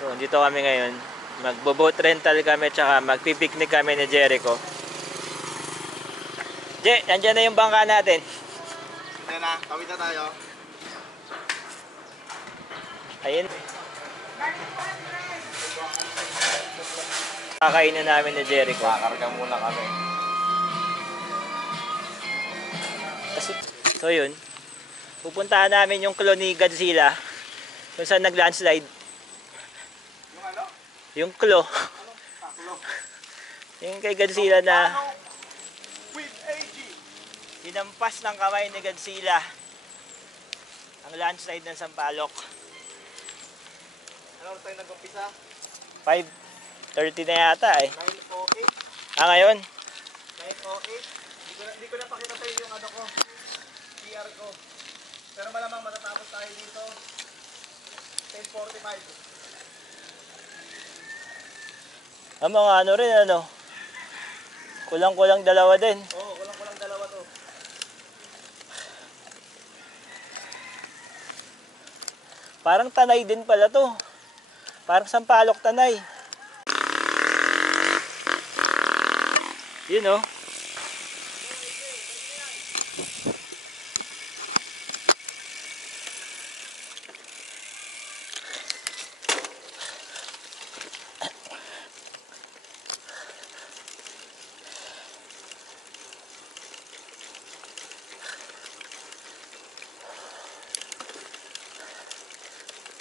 So, dito kami ngayon. Magbo-boat rental kami tsaka magpipiknik kami ni Jericho. Je, andyan na yung bangka natin. Hindi na, tawid na tayo. Ayun. Kakainin namin ni Jericho. Kakarga muna kami. So yun, pupuntahan namin yung claw ni Godzilla kung saan nag-landslide. Yung ano? Yung claw. Ano? Taklo. Yung kay Godzilla na With AG. hinampas ng kamay ni Godzilla ang landslide ng Sampaloc. Ano tayo nag-umpisa? 5:30 na yata eh. 9:08. Ngayon? 9:08. Hindi ko na pakita sa'yo yung ano ko. PR ko. Pero malamang matatapos tayo dito. 10:45. Ang mga ano rin ano. Kulang-kulang dalawa din. Oo, kulang-kulang dalawa to. Parang Tanay din pala to. Parang Sampaloc Tanay. Yun oh.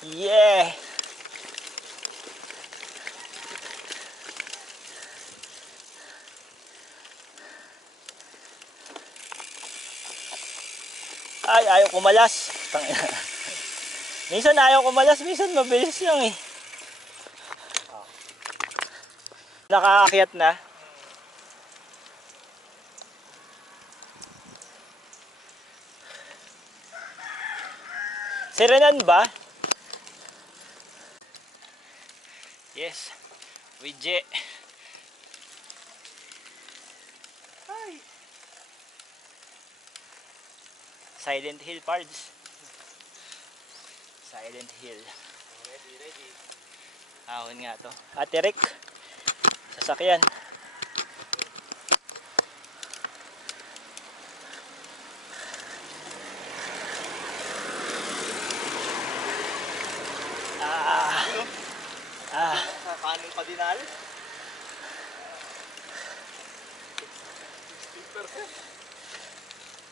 Yeah! Ay, ayaw kumalas. Minsan ayaw kumalas, minsan mabilis lang eh. Nakaakyat na. Serenan ba? Yes, with J. Hi! Silent Hill parts. Silent Hill. Ready. Ahon nga to. Ate Rick, sasakyan. Sa kaning padinal. 50%.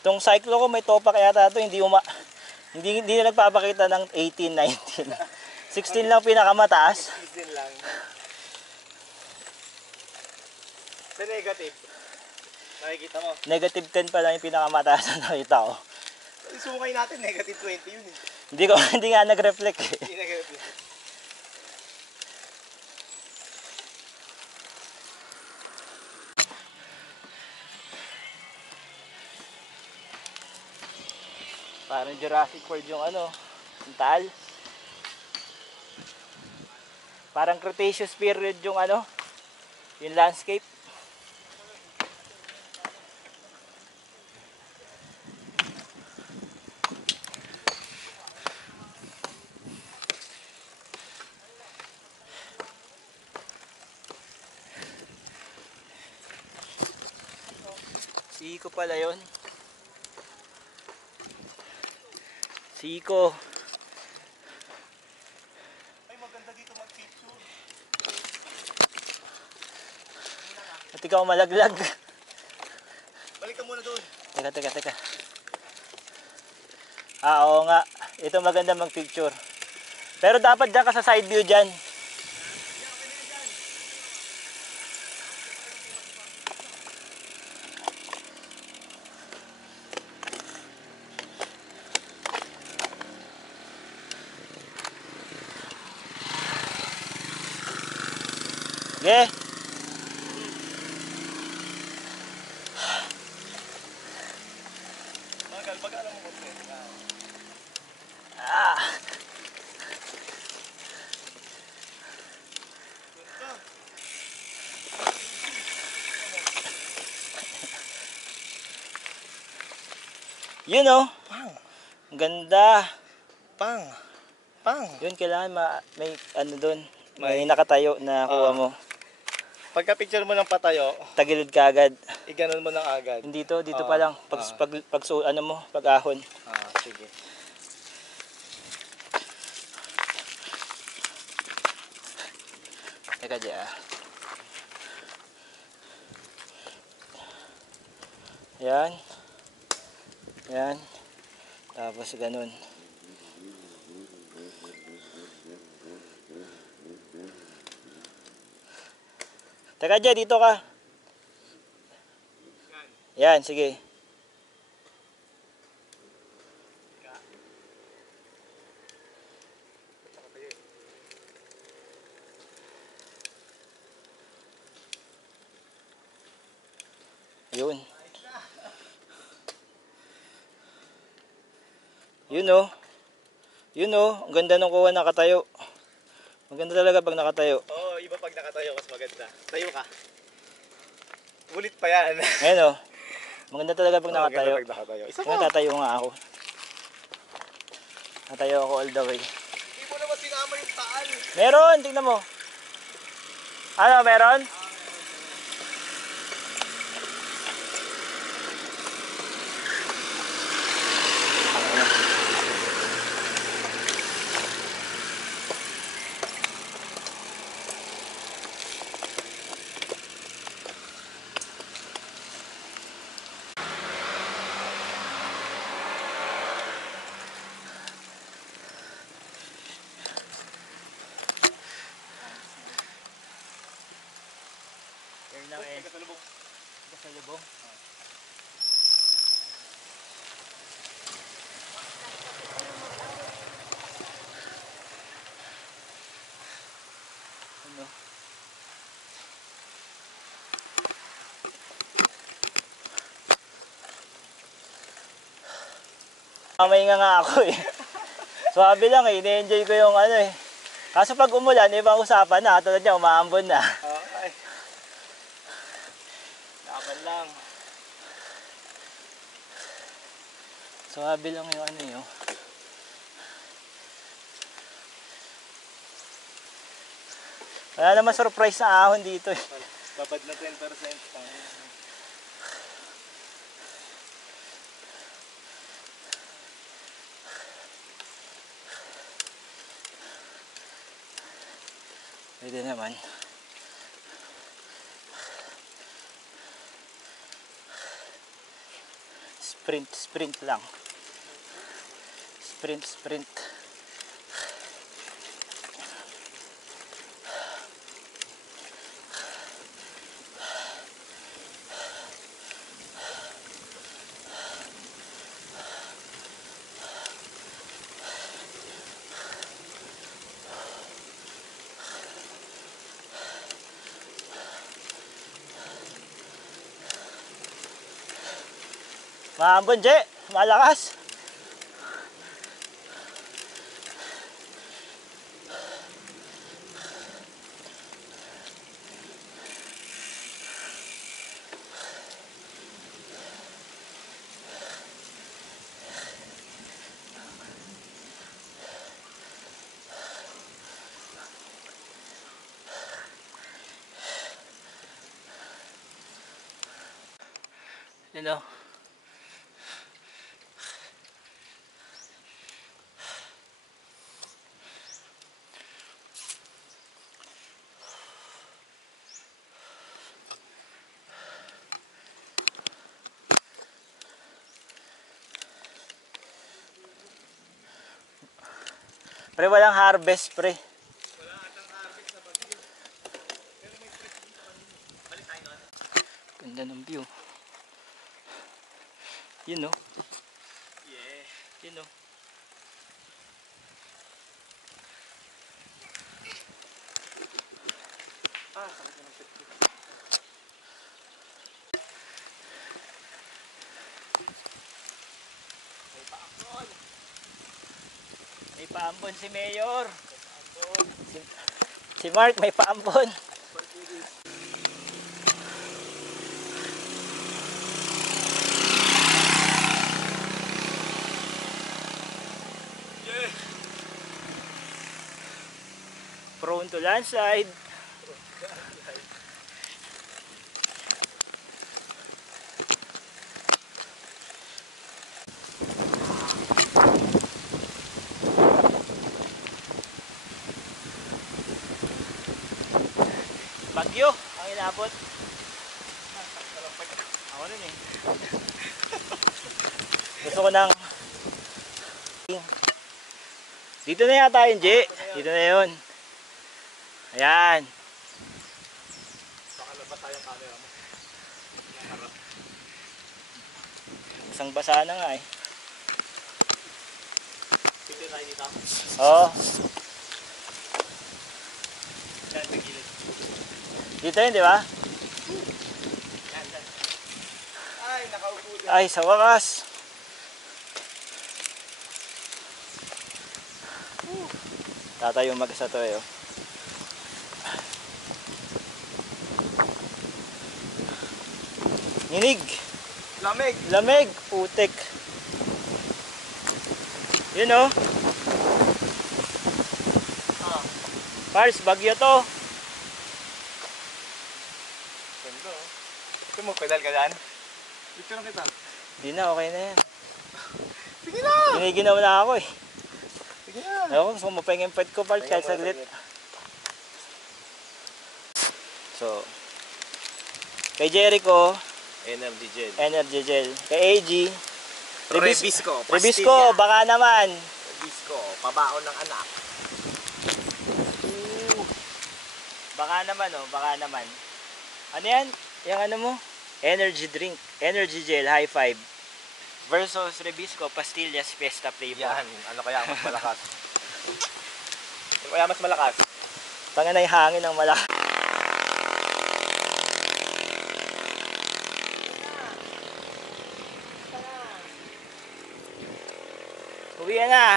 Itong cyclo ko may topak yata to, hindi na nagpapakita ng 18, 19. 16 lang pinakamataas. 16 lang. Sa negative. Nakikita mo. Negative 10 pa lang yung pinakamataas na nakita ko. Isungay natin, negative 20 yun eh. Hindi nga nag-reflect eh. Hindi negative. Parang Jurassic World yung ano, yung taal. Parang Cretaceous period yung ano, yung landscape. Siko pala yun. Siko. Ay, maganda dito mag-picture. At ikaw malaglag. Balik ka muna doon. Teka. Oo nga. Ito maganda mag-picture. Pero dapat dyan ka sa side view dyan. Yeah. Bagal mo mo. Yun oh. Pang. Ang ganda. Pang. Yun, kailangan may ano doon. May nakatayo na kuha mo. Pagka picture mo ng patayo, Tagilid ka agad. iganon mo ng agad. Dito pa lang. Pag ahon. Sige. Teka dyan. Yan. Yan. Tapos ganun. Teka dyan, dito ka. Yan, sige. Yun. Yun oh. Yun oh. Ang ganda ng kuha nakatayo. Maganda talaga pag nakatayo. Oo, iba pag nakatayo mas maganda. Tayo ka. Ulit pa yan. Ngayon oh. Maganda talaga pag nakatayo. Maganda pag nakatayo. Isa Ngayon tatayo nga ako. Natayo ako all the way. Hindi mo naman sinama yung taal. Meron, tingnan mo. Ano, meron? Kasalubong. Ano? Mamay nga ako eh. Swabe lang eh, ini-enjoy ko yung ano eh. Kaso pag umulan, ibang usapan na, tulad niya, umaambon na. Okay. Laban lang. Swabe lang yung ano yun. Wala naman surprise na ahon dito eh. Babad na 10%. Pwede naman. Sprint lang. Sprint. Maambon, Je. Malakas. You know. Pre, walang harvest, pre. Wala atang harvest sa bagyo. Pero may press dito kanina. Balik tayo nun. Ganda ng view. Yun no? Yeah. Yun no? Sakit na ng shit ko. May paakon. May paambon si Mayor. Si Mark may paambon. Prone to landslide. Bagyo ang inabot. Ako rin eh. Gusto ko ng... Dito na yata yun, J. Dito na yun. Ayan. Baka labas tayo ang camera mo. Isang basa na nga eh. Dito tayo dito. Oo. Yan, may gilid. Dito yun, di ba? Yan, yan. Ay, nakaupo dyan. Ay, sa wakas. Tatayo mag-isa to eh. Oh. Ninig. Lamig. Lamig. Putik. Yun oh. Ah, Pars, bagyo to. ganda oh. Ito mo, pedal ka dyan? Picture kita. Di na, okay na yan. Sige na! Giniginaw na ako eh. Sige na! Ewan ko, gusto ko mapahingin pet ko pal kahit saglit. So, kay Jericho, Energy gel. energy gel. Kay AG, Rebisco. Rebisco, baka naman. Rebisco, pabaon ng anak. Baka naman oh, baka naman. Ano yan? Yung ano mo? Energy drink, energy gel, high five. Versus Rebisco, pastillas, fiesta flavor. Yan, ano kaya mas malakas? Ano kaya mas malakas? Tanga na yung hangin ng malaki. Uwi na.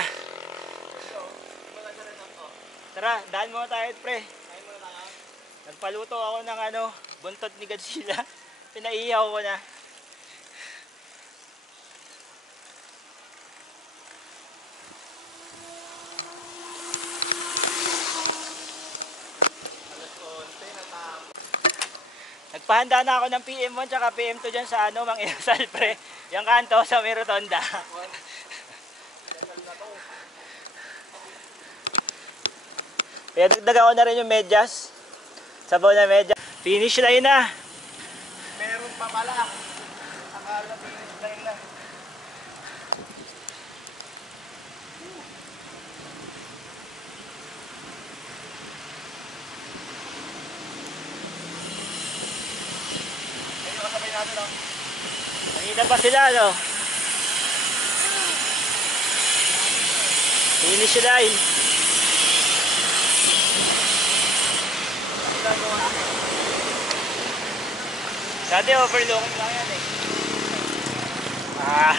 Tara, daan mo tayo pre. Nagpaluto ako ng ano, buntot ni Godzilla. Pinaihaw ko na. Nagpahanda na ako ng PM1 tsaka PM2 dyan sa ano, Mang Inasal pre. Yung kanto sa may rotonda. Kaya dagdagan ko na rin yung medyas. Sabaw na medyas. Finish line na. Meron pa pala. Akala finish line na. Ayun, kasabay natin oh. Nakita pa sila no. Finish line. Dati overlooking lang yan eh. Ah.